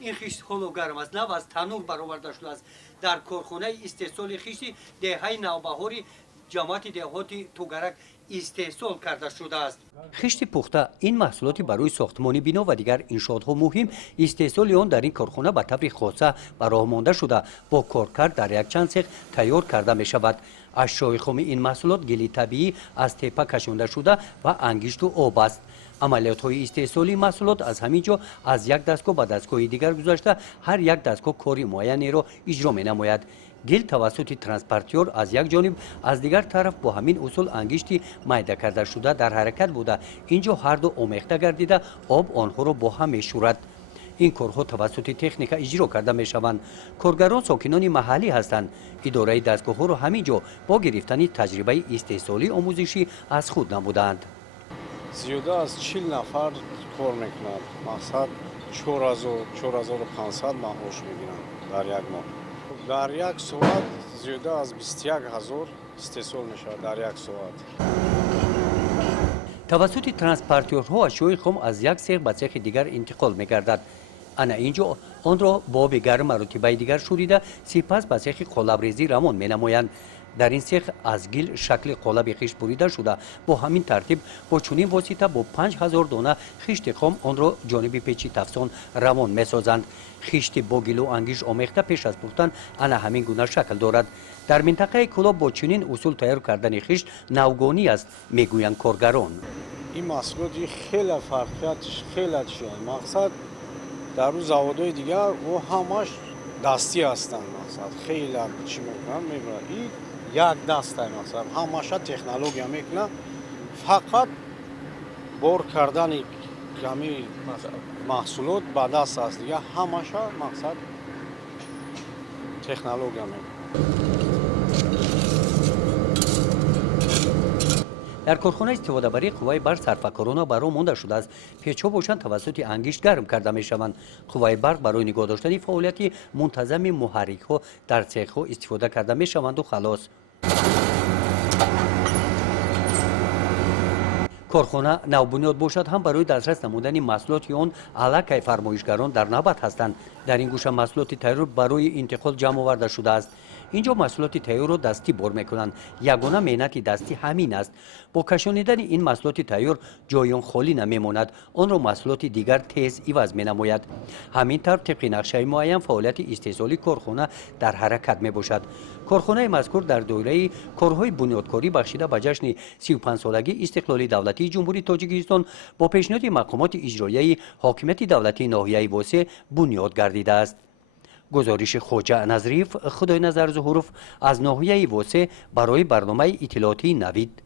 این خشت هولوگرم است، نو از تنور برآورده شده است. در کارخانه استحصال خشت دهه نوبهاری جماعت دهاتی توگرک استحصال کرده شده است. خشت پخته این محصولاتی برای ساختمان بنا و دیگر انشاءات‌ها مهم استحصال آن در این کارخانه به طور خاصه به راه مانده شده با کارکرد در یک چند سیخ تیار کرده می شود. اشیاء خام این محصولات گلی طبیعی از تپه کشانده شده و انگشت و آب است. عملیات های استحصالی محصولات از همین جا از یک دستگاه به دستگاه دیگر گذاشته هر یک دستگاه کاری معینی را اجرا می نماید. گل توسط ترانسپورتور از یک جانب از دیگر طرف با همین اصول انگشتی میده کرده شده در حرکت بوده. اینجا هر دو آمیخته گردیده آب آنها را با هم میشورد. این کارها توسط تکنیک اجرا کرده می شوند. کارگران ساکنان محلی هستند. اداره دستگاه ها را همینجا با گرفتن تجربه استحصالی آموزشی از خود نمودند. زیاده از 40 نفر کار میکنند. مقصد 4500 معاش میگیرند در یک ماه. در یک ساعت زیاده از 21000 استحصال میشود در یک ساعت. توسط ترانسپورتورها اشیاء خام از یک سیخ به سیخ دیگر انتقال میگردد. انا اینجا آن را با آب گرم مرتبه دیگر شوریده سپس به سیخ قالب‌ریزی رمان مینمایند. در این سیخ از گل شکل قالب خشت بریده شده با همین ترتیب با چنین واسطه با 5000 دانه خشت خام آن را جانب پیچی تفسان رمان میسازند. خشت با گل و انگشت آمیخته پیش از پختن انا همین گونه شکل دارد. در منطقه کلاب با چنین اصول تیار کردن خشت نوگانی است میگویند کارگران. این محصولات خیلی فرقیتش خیلی چیه مقصد در روز زوادهای دیگر و همش دستی هستند. مقصد خیلی چی میکنن میبرن این یک دست است. مثلا همش تکنولوژی میکنه فقط بار کردن کمی محصولات به دست است دیگه همش مقصد تکنولوژی میکنه. در کارخانه استفاده بری قوای برق سرفکارانه برای مانده شده است. پیچ‌ها باشند توسط انگشت گرم کرده می شوند. قوای برق برای نگاه داشتن فعالیت منتظم محرک ها در سیخ ها استفاده کرده می شوند و خلاص. کارخانه نوبنیاد باشد هم برای دسترس نمودن محصولات آن علاقه فرمایشگران در نوبت هستند. در این گوشه محصولات تیار برای انتقال جمع آورده شده است. اینجا محصولات تیار را دستی بار میکنند. یگانه مهنت دستی همین است. با کشانیدن این محصولات تیار جای خالی نمیماند. آن را محصولات دیگر تیز عوض مینماید. همین طور طبق نقشه معین فعالیت استحصالی کارخانه در حرکت می باشد. کارخانه مذکور در دوره کارهای بنیادکاری بخشیده به جشن 35 سالگی استقلال دولتی جمهوری تاجیکستان با پیشنهاد مقامات اجرایی حاکمیت دولتی ناحیه واسه بنیاد گردیده است. گزارش خواجه نظریف خدای نظر ظهورف از ناحیه واسه برای برنامه اطلاعاتی نوید.